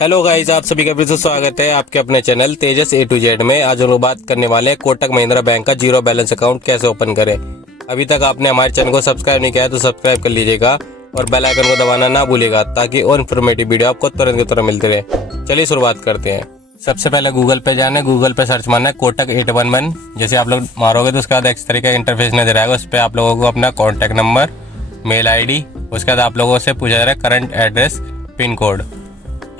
Hello guys, आप सभी का फिर से स्वागत है आपके अपने channel Tejas A to Z में। आज हम लोग बात करने वाले हैं कोटक महिंद्रा बैंक का जीरो बैलेंस अकाउंट कैसे ओपन करें। अभी तक आपने हमारे चैनल को सब्सक्राइब नहीं किया है तो सब्सक्राइब कर लीजिएगा और बेल आइकन को दबाना ना भूलिएगा ताकि और इन्फॉर्मेटिव वीडियो आपको तुरंत की तुरंत मिलती रहे। चलिए शुरुआत करते हैं। सबसे पहले गूगल पे जाना है, गूगल पे सर्च मारना है कोटक 811। जैसे आप लोग मारोगे तो उसके बाद इस तरीके का इंटरफेस नजर आएगा। उस पर आप लोगों को अपना कॉन्टैक्ट नंबर, मेल ID, उसके बाद आप लोगों से पूछा जा रहा है करंट एड्रेस, पिन कोड।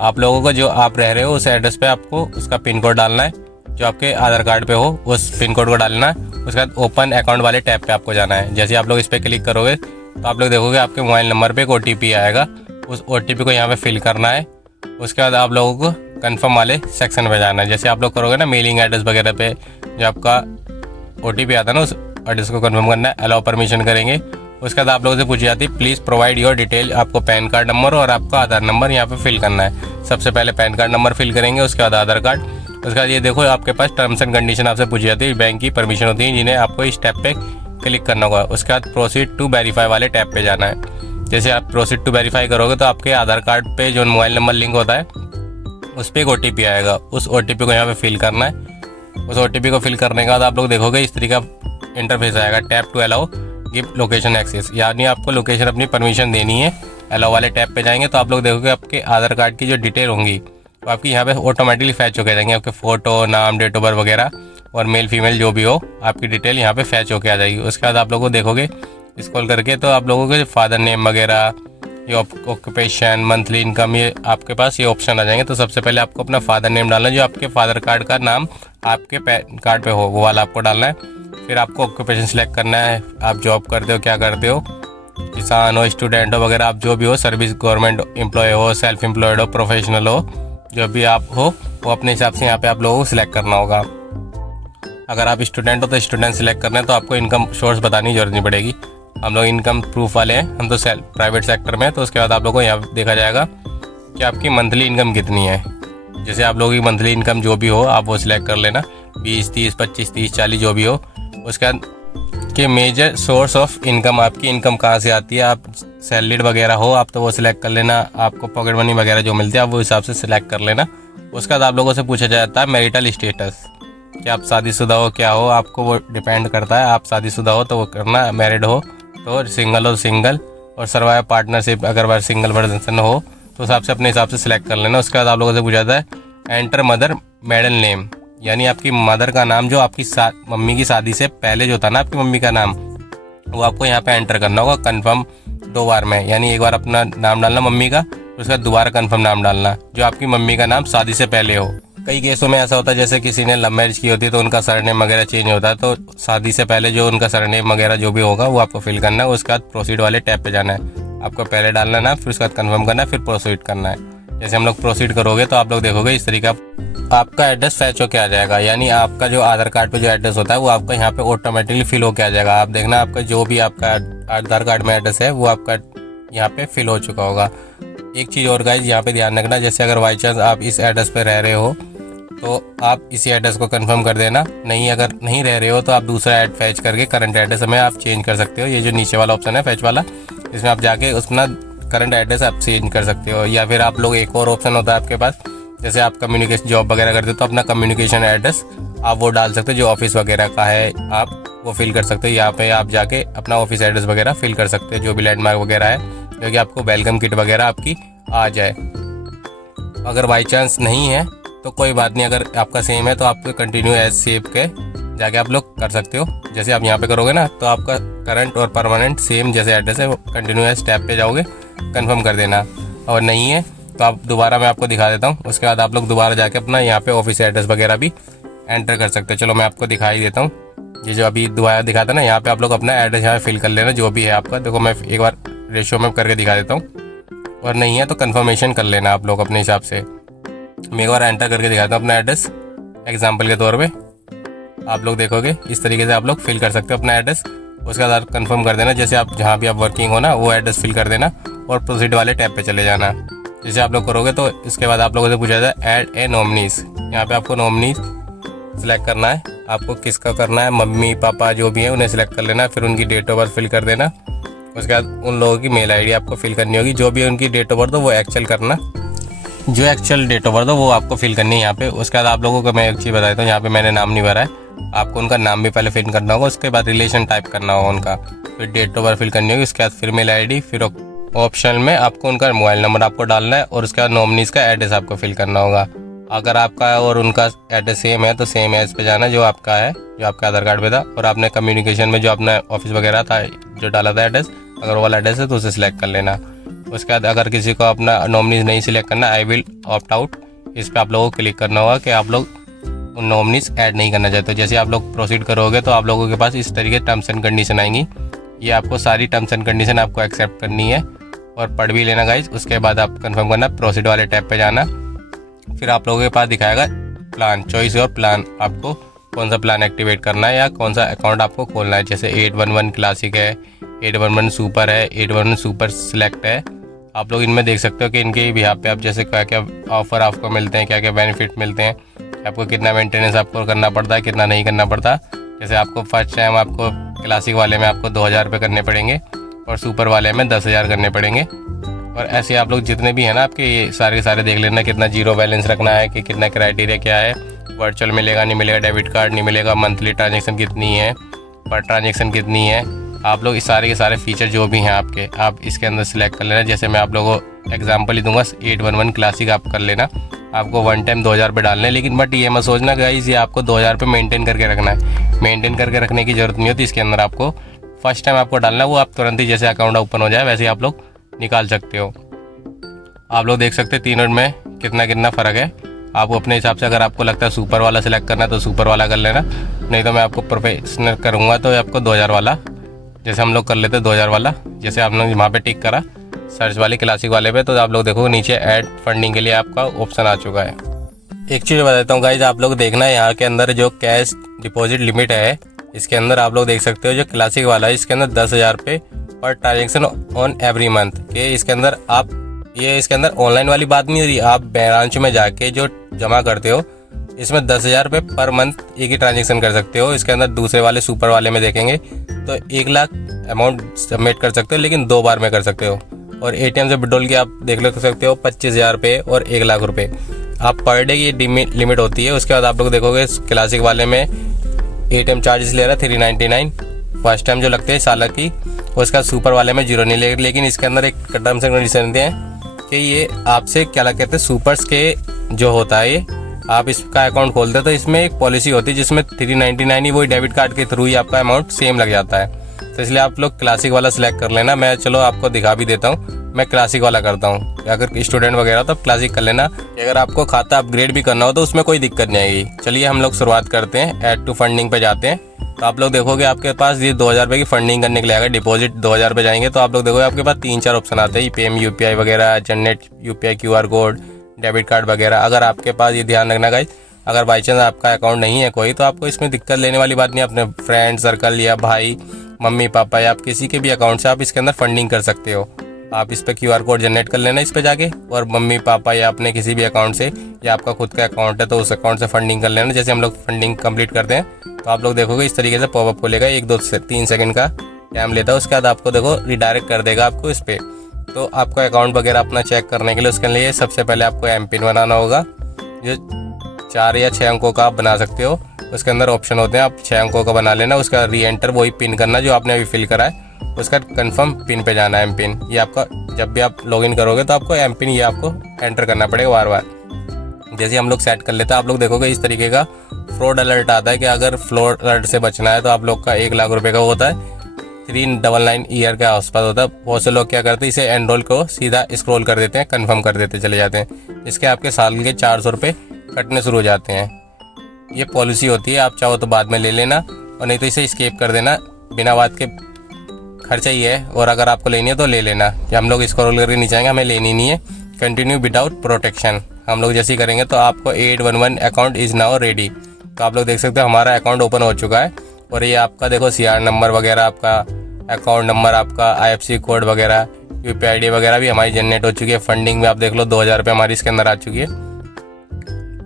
आप लोगों को जो आप रह रहे हो उस एड्रेस पे आपको उसका पिन कोड डालना है, जो आपके आधार कार्ड पे हो उस पिन कोड को डालना है। उसके बाद ओपन अकाउंट वाले टैब पे आपको जाना है। जैसे आप लोग इस पर क्लिक करोगे तो आप लोग देखोगे आपके मोबाइल नंबर पे एक OTP आएगा। उस OTP को यहाँ पे फिल करना है। उसके बाद आप लोगों को कन्फर्म वाले सेक्शन पे जाना है। जैसे आप लोग करोगे ना मेलिंग एड्रेस वगैरह पे जो आपका OTP आता है ना, उस एड्रेस को कन्फर्म करना है, अलाउ परमिशन करेंगे। उसके बाद आप लोगों से पूछी जाती है प्लीज़ प्रोवाइड योर डिटेल। आपको पैन कार्ड नंबर और आपका आधार नंबर यहाँ पे फिल करना है। सबसे पहले पैन कार्ड नंबर फिल करेंगे, उसके बाद आधार कार्ड। उसके बाद ये देखो आपके पास टर्म्स एंड कंडीशन आपसे पूछी जाती है, बैंक की परमिशन होती है जिन्हें आपको इस टैब पे क्लिक करना होगा। उसके बाद प्रोसीड टू वेरीफाई वाले टैब पे जाना है। जैसे आप प्रोसीड टू वेरीफाई करोगे तो आपके आधार कार्ड पे जो मोबाइल नंबर लिंक होता है उस पर एक OTP आएगा। उस OTP को यहाँ पे फिल करना है। उस OTP को फिल करने के बाद आप लोग देखोगे इस तरीके का इंटरफेस आएगा, tap to allow give location access, यानी आपको लोकेशन अपनी परमिशन देनी है। अलाउ वाले टैब पे जाएंगे तो आप लोग देखोगे आपके आधार कार्ड की जो डिटेल होंगी वो आपकी यहाँ पे ऑटोमेटिकली फैच होके जाएंगे। आपके फ़ोटो, नाम, डेट ऑफ बर्थ वगैरह और मेल फीमेल जो भी हो आपकी डिटेल यहाँ पे फैच होके आ जाएगी। उसके बाद आप लोगों को देखोगे स्क्रॉल करके तो आप लोगों के फादर नेम वगैरह, ये ऑक्यूपेशन, मंथली इनकम, ये आपके पास ये ऑप्शन आ जाएंगे। तो सबसे पहले आपको अपना फादर नेम डालना है, जो आपके फादर कार्ड का नाम आपके पैन कार्ड पे हो वो वाला आपको डालना है। फिर आपको ऑक्यूपेशन सिलेक्ट करना है, आप जॉब करते हो, क्या करते हो, किसान हो, स्टूडेंट हो वगैरह, आप जो भी हो, सर्विस, गवर्नमेंट एम्प्लॉय हो, सेल्फ एम्प्लॉयड हो, प्रोफेशनल हो, जो भी आप हो वो अपने हिसाब से यहाँ पे आप लोगों को सिलेक्ट करना होगा। अगर आप स्टूडेंट हो तो स्टूडेंट सिलेक्ट करना है, तो आपको इनकम सोर्स बताने की जरूरत नहीं पड़ेगी। हम लोग इनकम प्रूफ वाले हैं, हम तो प्राइवेट सेक्टर में। तो उसके बाद आप लोगों को यहाँ देखा जाएगा कि आपकी मंथली इनकम कितनी है। जैसे आप लोगों की मंथली इनकम जो भी हो आप वो सिलेक्ट कर लेना, 20, 30, 25, 30, 40 जो भी हो। उसके बाद कि मेजर सोर्स ऑफ इनकम, आपकी इनकम कहाँ से आती है, आप सैलरीड वगैरह हो आप तो वो सिलेक्ट कर लेना। आपको पॉकेट मनी वगैरह जो मिलती है आप वो हिसाब से सिलेक्ट कर लेना। उसके बाद आप लोगों से पूछा जाता है मैरिटल स्टेटस, कि आप शादीशुदा हो क्या हो, आपको वो डिपेंड करता है। आप शादीशुदा हो तो वो करना, मैरिड हो तो सिंगल हो सिंगल, और सर्वाइव पार्टनरशिप अगर वह सिंगल पर्सन हो तो हिसाब से अपने हिसाब से सिलेक्ट कर लेना। उसके बाद आप लोगों से पूछा जाता है एंटर मदर मेडल नेम, यानी आपकी मदर का नाम जो आपकी मम्मी की शादी से पहले जो था ना आपकी मम्मी का नाम, वो आपको यहाँ पे एंटर करना होगा कन्फर्म 2 बार में। यानी एक बार अपना नाम डालना मम्मी का, उसका दोबारा कन्फर्म नाम डालना जो आपकी मम्मी का नाम शादी से पहले हो। कई केसों में ऐसा होता है जैसे किसी ने लव मैरिज की होती है तो उनका सरनेम वगैरह चेंज होता है, तो शादी से पहले जो उनका सरनेम वगैरह जो भी होगा वो आपको फिल करना है। उसके बाद प्रोसीड वाले टैब पे जाना है। आपको पहले डालना है ना, फिर उसके बाद कन्फर्म करना है, फिर प्रोसीड करना है। जैसे हम लोग प्रोसीड करोगे तो आप लोग देखोगे इस तरीका आपका एड्रेस फैच होके आ जाएगा। यानी आपका जो आधार कार्ड पे जो एड्रेस होता है वो आपका यहाँ पे ऑटोमेटिकली फिल होके आ जाएगा। आप देखना आपका जो भी आपका आधार कार्ड में एड्रेस है वो आपका यहाँ पे फिल हो चुका होगा। एक चीज़ और गाइज यहाँ पे ध्यान रखना, जैसे अगर बाई चांस आप इस एड्रेस पे रह रहे हो तो आप इसी एड्रेस को कंफर्म कर देना। नहीं, अगर नहीं रह रहे हो तो आप दूसरा ऐड फैच करके करंट एड्रेस में आप चेंज कर सकते हो। ये जो नीचे वाला ऑप्शन है फैच वाला, इसमें आप जाके उसमें करंट एड्रेस आप चेंज कर सकते हो। या फिर आप लोग एक और ऑप्शन होता है आपके पास, जैसे आप कम्युनिकेशन जॉब वगैरह करते हो तो अपना कम्युनिकेशन एड्रेस आप वो डाल सकते हो, जो ऑफिस वगैरह का है आप वो फिल कर सकते हो। यहाँ पे आप जाके अपना ऑफिस एड्रेस वगैरह फिल कर सकते हो, जो भी लैंडमार्क वगैरह है, जो कि आपको वेलकम किट वगैरह आपकी आ जाए। अगर बाई चांस नहीं है तो कोई बात नहीं, अगर आपका सेम है तो आपको कंटिन्यू एज सेव के जाके आप लोग कर सकते हो। जैसे आप यहाँ पे करोगे ना तो आपका करंट और परमानेंट सेम जैसे एड्रेस है वो कंटिन्यू एज टैब पे जाओगे, कंफर्म कर देना। और नहीं है तो आप दोबारा मैं आपको दिखा देता हूँ। उसके बाद आप लोग दोबारा जाके अपना यहाँ पे ऑफिस एड्रेस वगैरह भी एंटर कर सकते हो। चलो मैं आपको दिखाई देता हूँ। ये जो अभी दोबारा दिखा था ना, यहाँ पे आप लोग अपना एड्रेस यहाँ फिल कर लेना जो भी है आपका। देखो मैं एक बार रेशियो में करके दिखा देता हूँ, और नहीं है तो कन्फर्मेशन कर लेना आप लोग अपने हिसाब से। मैं एक बार एंटर करके दिखाता हूँ अपना एड्रेस एग्जाम्पल के तौर पे। आप लोग देखोगे इस तरीके से आप लोग फिल कर सकते हो अपना एड्रेस। उसके बाद कंफर्म कर देना, जैसे आप जहाँ भी आप वर्किंग हो ना वो एड्रेस फिल कर देना और प्रोसीड वाले टैब पे चले जाना। जैसे आप लोग करोगे तो इसके बाद आप लोगों से पूछा जाए ऐड ए नॉमिनीज, यहाँ पे आपको नॉमिनीज सिलेक्ट करना है। आपको किसका करना है, मम्मी पापा जो भी है उन्हें सिलेक्ट कर लेना, फिर उनकी डेट ऑफ बर्थ फिल कर देना। उसके बाद उन लोगों की मेल ID आपको फिल करनी होगी, जो भी उनकी डेट ऑफ बर्थ हो वो एक्चुअल करना। जो एक्चुअल डेट ऑफ बर्थ हो वो आपको फिल करनी है यहाँ पे। उसके बाद आप लोगों को मैं एक चीज़ बता देता हूँ, यहाँ पे मैंने नाम नहीं भरा है, आपको उनका नाम भी पहले फिल करना होगा, उसके बाद रिलेशन टाइप करना होगा उनका, फिर डेट ऑफ बर्थ फिल करनी होगी, उसके बाद फिर मेल ID, फिर ऑप्शन में आपको उनका मोबाइल नंबर आपको डालना है और उसके बाद नॉमिनीज़ का एड्रेस आपको फिल करना होगा। अगर आपका और उनका एड्रेस सेम है तो सेम एड्रेस पे जाना जो आपका है, जो आपका आधार कार्ड पे था। और आपने कम्युनिकेशन में जो अपना ऑफिस वगैरह था जो डाला था एड्रेस, अगर वो वाला एड्रेस है तो उसे सिलेक्ट कर लेना। उसके बाद अगर किसी को अपना नॉमिनीज नहीं सिलेक्ट करना, आई विल ऑप्ट आउट, इस पर आप लोगों को क्लिक करना होगा कि आप लोग उन नॉमिनीज ऐड नहीं करना चाहते। जैसे आप लोग प्रोसीड करोगे तो आप लोगों के पास इस तरीके टर्म्स एंड कंडीशन आएंगी। ये आपको सारी टर्म्स एंड कंडीशन आपको एक्सेप्ट करनी है और पढ़ भी लेना गाइज। उसके बाद आप कंफर्म करना, प्रोसीड वाले टैब पे जाना, फिर आप लोगों के पास दिखाएगा प्लान चॉइस और प्लान, आपको कौन सा प्लान एक्टिवेट करना है या कौन सा अकाउंट आपको खोलना है। जैसे 811 क्लासिक है, 811 सुपर है, 811 सुपर सिलेक्ट है। आप लोग इनमें देख सकते हो कि इनके भी यहाँ पे आप जैसे क्या क्या ऑफर आपको मिलते हैं, क्या क्या बेनिफिट मिलते हैं, आपको कितना मेंटेनेंस आपको करना पड़ता है, कितना नहीं करना पड़ता। जैसे आपको फर्स्ट टाइम आपको क्लासिक वाले में आपको 2000 रुपये करने पड़ेंगे और सुपर वाले में 10,000 करने पड़ेंगे। और ऐसे आप लोग जितने भी हैं ना आपके, ये सारे देख लेना, कितना जीरो बैलेंस रखना है, कि कितना क्राइटेरिया क्या है, वर्चुअल मिलेगा नहीं मिलेगा, डेबिट कार्ड नहीं मिलेगा, मंथली ट्रांजेक्शन कितनी है, पर ट्रांजेक्शन कितनी है। आप लोग इस सारे के सारे फीचर जो भी हैं आपके, आप इसके अंदर सेलेक्ट कर लेना। जैसे मैं आप लोगों को एग्जांपल ही दूंगा, 811 क्लासिक आप कर लेना, आपको वन टाइम 2000 रुपये डालने हैं। लेकिन बट ये मत सोचना गाइस ये आपको 2000 रुपये मेंटेन करके रखना है, मेंटेन करके रखने की ज़रूरत नहीं होती। इसके अंदर आपको फर्स्ट टाइम आपको डालना है, वो आप तुरंत ही जैसे अकाउंट ओपन हो जाए वैसे ही आप लोग निकाल सकते हो। आप लोग देख सकते हैं तीनों में कितना फ़र्क है। आपको अपने हिसाब से अगर आपको लगता है सुपर वाला सेलेक्ट करना है तो सुपर वाला कर लेना, नहीं तो मैं आपको प्रोफेशनल करूँगा तो आपको 2000 वाला, जैसे हम लोग कर लेते हैं 2000 वाला। जैसे आप लोग वहाँ पे टिक करा सर्च वाली क्लासिक वाले पे, तो आप लोग देखो नीचे ऐड फंडिंग के लिए आपका ऑप्शन आ चुका है। एक चीज़ बता देता हूँ गाइज, आप लोग देखना है यहाँ के अंदर जो कैश डिपॉजिट लिमिट है, इसके अंदर आप लोग देख सकते हो जो क्लासिक वाला है इसके अंदर 10,000 रुपये per transaction on every month के। इसके अंदर आप ये इसके अंदर ऑनलाइन वाली बात नहीं हो रही, आप ब्रांच में जाके जो जमा करते हो इसमें 10,000 रुपये पर मंथ एक ही ट्रांजेक्शन कर सकते हो। इसके अंदर दूसरे वाले सुपर वाले में देखेंगे तो 1 लाख अमाउंट सबमिट कर सकते हो, लेकिन 2 बार में कर सकते हो। और ATM से विड्रॉल की आप देख ले सकते हो 25,000 रुपये और 1 लाख रुपये आप पर डे की लिमिट होती है। उसके बाद आप लोग देखोगे क्लासिक वाले में ATM चार्जेस ले रहा है 399 फर्स्ट टाइम जो लगते हैं साल की। उसका सुपर वाले में 0 नहीं ले, लेकिन इसके अंदर एक टर्म्स एंड कंडीशन है कि ये आपसे क्या कहते हैं सुपर्स के जो होता है, ये आप इसका अकाउंट खोलते हैं तो इसमें एक पॉलिसी होती है जिसमें 399 ही वही डेबिट कार्ड के थ्रू ही आपका अमाउंट सेम लग जाता है। तो इसलिए आप लोग क्लासिक वाला सिलेक्ट कर लेना। मैं चलो आपको दिखा भी देता हूँ, मैं क्लासिक वाला करता हूँ। अगर स्टूडेंट वगैरह तो क्लासिक कर लेना। अगर आपको खाता अपग्रेड भी करना हो तो उसमें कोई दिक्कत नहीं आएगी। चलिए हम लोग शुरुआत करते हैं, ऐड टू फंडिंग पे जाते हैं। तो आप लोग देखोगे आपके पास ये 2000 रुपये की फंडिंग करने के लिए आएगा, डिपॉजिट 2000 रुपये जाएंगे तो आप लोग देखोगे आपके पास 3-4 ऑप्शन आते हैं, पेम UPI वगैरह, generate UPI QR code, debit card वगैरह। अगर आपके पास ये ध्यान रखना गाइस, अगर बाई चांस आपका अकाउंट नहीं है कोई तो आपको इसमें दिक्कत लेने वाली बात नहीं। अपने फ्रेंड सर्कल या भाई मम्मी पापा या आप किसी के भी अकाउंट से आप इसके अंदर फंडिंग कर सकते हो। आप इस पर QR कोड जनरेट कर लेना इस पर जाके, और मम्मी पापा या अपने किसी भी अकाउंट से, या आपका खुद का अकाउंट है तो उस अकाउंट से फंडिंग कर लेना। जैसे हम लोग फंडिंग कंप्लीट करते हैं तो आप लोग देखोगे इस तरीके से पॉपअप खोलेगा, 1-2 से 3 सेकंड का टाइम लेता है। उसके बाद आपको देखो रिडायरेक्ट कर देगा आपको इस पर। तो आपका अकाउंट वगैरह अपना चेक करने के लिए उसके लिए सबसे पहले आपको MPIN बनाना होगा, जो 4 या 6 अंकों का आप बना सकते हो। उसके अंदर ऑप्शन होते हैं, आप 6 अंकों का बना लेना। उसका री-एंटर वही पिन करना जो आपने अभी फिल करा है, उसका कंफर्म पिन पे जाना है, MPIN। ये आपका जब भी आप लॉगिन करोगे तो आपको MPIN ये आपको एंटर करना पड़ेगा बार बार। जैसे हम लोग सेट कर लेते हैं, आप लोग देखोगे इस तरीके का फ्रॉड अलर्ट आता है कि अगर फ्रॉड अलर्ट से बचना है तो आप लोग का 1 लाख रुपये का होता है, 399 ईयर के आसपास होता है। बहुत से लोग क्या करते हैं, इसे एनरोल को सीधा स्क्रॉल कर देते हैं, कन्फर्म कर देते चले जाते हैं, इसके आपके साल के 400 रुपये कटने शुरू हो जाते हैं। ये पॉलिसी होती है, आप चाहो तो बाद में ले लेना और नहीं तो इसे स्केप कर देना, बिना बात के खर्चा ही है। और अगर आपको लेनी है तो ले लेना। हम लोग स्क्रॉल करके नीचे आएंगे, हमें लेनी नहीं है। कंटिन्यू विदाउट प्रोटेक्शन हम लोग जैसे ही करेंगे तो आपको 811 अकाउंट इज़ नाउ रेडी। तो आप लोग देख सकते हो हमारा अकाउंट ओपन हो चुका है। और ये आपका देखो CR नंबर वगैरह, आपका अकाउंट नंबर, आपका IFSC कोड वगैरह, UPI ID वगैरह भी हमारी जनरेट हो चुकी है। फंडिंग में आप देख लो 2000 रुपये हमारी इसके अंदर आ चुकी है।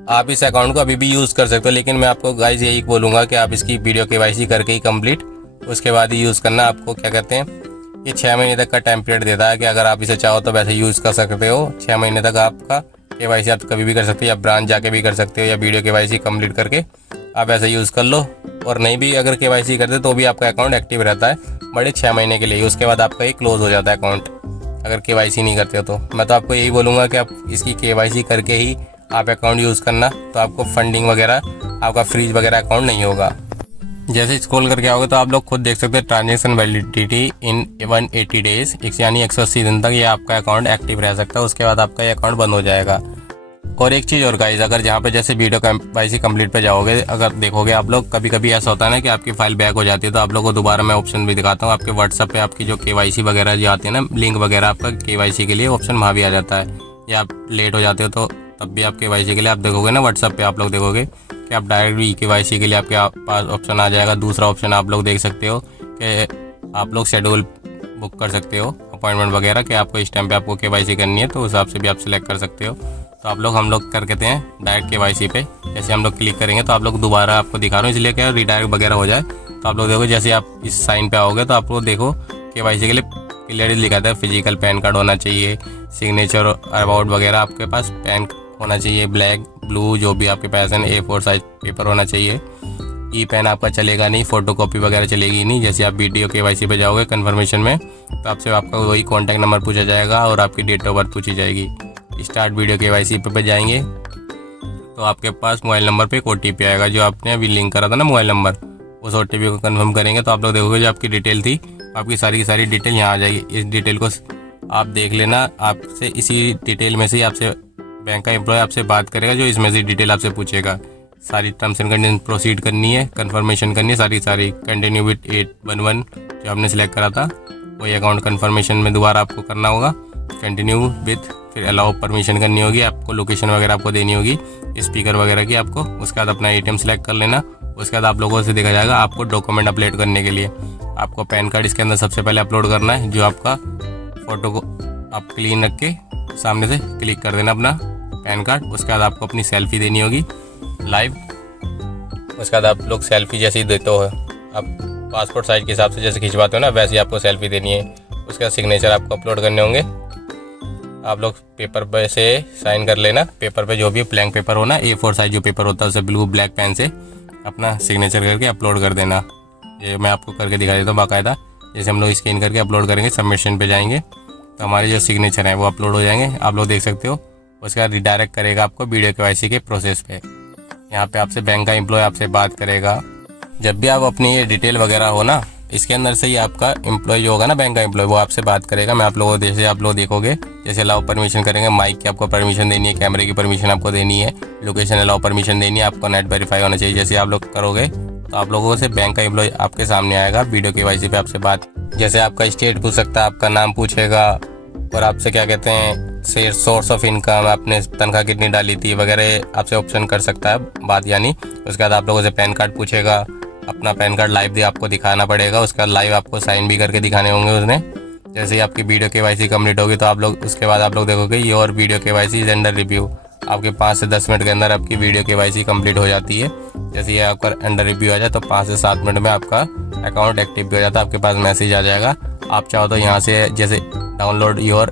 आप इस अकाउंट को अभी भी यूज़ कर सकते हो, लेकिन मैं आपको गाइज यही बोलूँगा कि आप इसकी वीडियो KYC करके ही कंप्लीट, उसके बाद ही यूज़ करना। आपको क्या कहते हैं, ये 6 महीने तक का टाइम पीरियड देता है कि अगर आप इसे चाहो तो वैसे यूज़ कर सकते हो। 6 महीने तक आपका KYC आप कभी भी कर सकते हो, या ब्रांच जाके भी कर सकते हो, या वीडियो KYC कंप्लीट करके आप ऐसे यूज़ कर लो। और नहीं भी अगर KYC करते तो भी आपका अकाउंट एक्टिव रहता है बड़े 6 महीने के लिए, उसके बाद आपका ये क्लोज़ हो जाता है अकाउंट अगर KYC नहीं करते हो तो। मैं तो आपको यही बोलूँगा कि आप इसकी KYC करके ही आप अकाउंट यूज़ करना, तो आपको फंडिंग वगैरह आपका फ्रीज वगैरह अकाउंट नहीं होगा। जैसे स्क्रॉल करके आओगे तो आप लोग खुद देख सकते हैं ट्रांजेक्शन वैलिडिटी इन 180 डेज, यानी 180 दिन तक ये आपका अकाउंट एक्टिव रह सकता है, उसके बाद आपका ये अकाउंट बंद हो जाएगा। और एक चीज़ और गाइस, अगर जहाँ पे जैसे वीडियो KYC कंप्लीट पे जाओगे, अगर देखोगे आप लोग कभी कभी ऐसा होता है ना कि आपकी फाइल बैक हो जाती है, तो आप लोग को दोबारा मैं ऑप्शन भी दिखाता हूँ। आपके व्हाट्सअप पे आपकी जो KYC वगैरह जो आती है ना, लिंक वगैरह आपका KYC के लिए ऑप्शन वहाँ भी आ जाता है, या आप लेट हो जाते हो तो तब भी आप KYC के लिए आप देखोगे ना व्हाट्सअप पे, आप लोग देखोगे कि आप डायरेक्ट KYC के लिए आपके पास ऑप्शन आ जाएगा। दूसरा ऑप्शन आप लोग देख सकते हो कि आप लोग शेड्यूल बुक कर सकते हो, अपॉइंटमेंट वगैरह, कि आपको इस टाइम पे आपको KYC करनी है, तो उस हिसाब से भी आप सिलेक्ट कर सकते हो। तो हम लोग कर कहते हैं डायरेक्ट KYC पे, जैसे हम लोग क्लिक करेंगे तो आप लोग दोबारा आपको दिखा रहा हूँ इसलिए क्या रिडायरेक्ट वगैरह हो जाए। तो आप लोग देखो जैसे आप इस साइन पे आओगे तो आप लोग देखो KYC के लिए क्लियरली लिखा था फिजिकल पैन कार्ड होना चाहिए, सिग्नेचर अबाउट वगैरह आपके पास पैन होना चाहिए, ब्लैक ब्लू जो भी आपके पास है, A4 साइज पेपर होना चाहिए। ई पेन आपका चलेगा नहीं, फोटो कॉपी वगैरह चलेगी नहीं। जैसे आप वीडियो KYC पे जाओगे कन्फर्मेशन में तो आपसे आपका वही कॉन्टैक्ट नंबर पूछा जाएगा और आपकी डेट ऑफ बर्थ पूछी जाएगी। स्टार्ट वीडियो KYC पे जाएंगे तो आपके पास मोबाइल नंबर पे एक OTP आएगा, जो आपने अभी लिंक करा था ना मोबाइल नंबर, उस OTP को कंफर्म करेंगे तो आप लोग देखोगे जो आपकी डिटेल थी, आपकी सारी की सारी डिटेल यहाँ आ जाएगी। इस डिटेल को आप देख लेना, आपसे इसी डिटेल में से ही आपसे बैंक का एम्प्लॉय आपसे बात करेगा, जो इसमें से डिटेल आपसे पूछेगा। सारी टर्म्स एंड कंडीशन प्रोसीड करनी है, कंफर्मेशन करनी है सारी कंटिन्यू विथ 811 जो आपने सेलेक्ट करा था वही अकाउंट कंफर्मेशन में दोबारा आपको करना होगा, कंटिन्यू विथ, फिर अलाउ परमिशन करनी होगी, आपको लोकेशन वगैरह आपको देनी होगी स्पीकर वगैरह की आपको। उसके बाद अपना ATM सेलेक्ट कर लेना। उसके बाद आप लोगों से देखा जाएगा आपको डॉक्यूमेंट अपलोड करने के लिए आपको पैन कार्ड इसके अंदर सबसे पहले अपलोड करना है, जो आपका फ़ोटो को आप क्लीन रख के सामने से क्लिक कर देना अपना पैन कार्ड। उसके बाद आपको अपनी सेल्फी देनी होगी लाइव। उसके बाद आप लोग सेल्फी जैसे ही देते हो, आप पासपोर्ट साइज के हिसाब से जैसे खिंचवाते हो ना, वैसे ही आपको सेल्फी देनी है। उसके बाद सिग्नेचर आपको अपलोड करने होंगे। आप लोग पेपर पे से साइन कर लेना, पेपर पे जो भी ब्लैंक पेपर हो ना, A4 साइज जो पेपर होता है उसे ब्लू ब्लैक पेन से अपना सिग्नेचर करके अपलोड कर देना। ये मैं आपको करके दिखा देता हूँ बाकायदा। जैसे हम लोग स्कैन करके अपलोड करेंगे, सबमिशन पे जाएंगे तो हमारे जो सिग्नेचर हैं वो अपलोड हो जाएंगे, आप लोग देख सकते हो। उसके बाद रिडायरेक्ट करेगा आपको वीडियो KYC के प्रोसेस पे। यहाँ पे आपसे बैंक का एम्प्लॉय आपसे बात करेगा। जब भी आप अपनी ये डिटेल वगैरह हो ना, इसके अंदर से ही आपका एम्प्लॉय जो होगा ना, बैंक का एम्प्लॉय, वो आपसे बात करेगा। मैं आप लोगों को जैसे आप लोग देखोगे, जैसे अलाउ परमिशन करेंगे, माइक की आपको परमिशन देनी है, कैमरे की परमिशन आपको देनी है, लोकेशन अलाउ परमिशन देनी है, आपको नेट वेरीफाई होना चाहिए। जैसे आप लोग करोगे तो आप लोगों से बैंक का एम्प्लॉय आपके सामने आएगा, वीडियो KYC पे आपसे बात, जैसे आपका स्टेट पूछ सकता है, आपका नाम पूछेगा और आपसे क्या कहते हैं सोर्स ऑफ इनकम, आपने तनख्वाह कितनी डाली थी वगैरह आपसे ऑप्शन कर सकता है बात यानी। उसके बाद आप लोगों से पैन कार्ड पूछेगा, अपना पैन कार्ड लाइव भी आपको दिखाना पड़ेगा। उसके बाद लाइव आपको साइन भी करके दिखाने होंगे उसने। जैसे ही आपकी वीडियो KYC कंप्लीट होगी तो आप लोग उसके बाद आप लोग देखोगे your video KYC is under review. आपके 5 से 10 मिनट के अंदर आपकी वीडियो KYC कंप्लीट हो जाती है। जैसे ये आपका अंडर रिव्यू आ जाए तो 5 से 7 मिनट में आपका अकाउंट एक्टिव भी हो जाता है, आपके पास मैसेज आ जाएगा। आप चाहो तो यहाँ से जैसे download your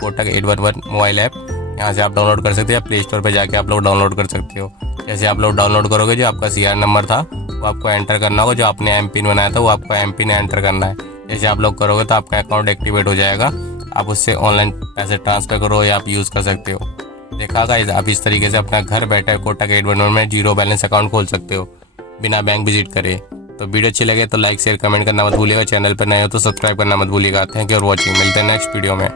Kotak 811 mobile app, यहाँ से आप डाउनलोड कर सकते हो, या प्ले स्टोर पर जाके आप लोग डाउनलोड कर सकते हो। जैसे आप लोग डाउनलोड करोगे, जो आपका CR नंबर था वो आपको एंटर करना होगा, जो आपने MPIN बनाया था वो आपको MPIN एंटर करना है। जैसे आप लोग करोगे तो आपका अकाउंट एक्टिवेट हो जाएगा, आप उससे ऑनलाइन पैसे ट्रांसफ़र करो या आप यूज़ कर सकते हो। देखा गाइस, आप इस तरीके से अपना घर बैठे कोटक 811 में जीरो बैलेंस अकाउंट खोल सकते हो बिना बैंक विजिट करे। तो वीडियो अच्छी लगे तो लाइक शेयर कमेंट करना मत भूलिएगा, चैनल पर नए हो तो सब्सक्राइब करना मत भूलिएगा। थैंक यू फॉर वॉचिंग, मिलते हैं नेक्स्ट वीडियो में।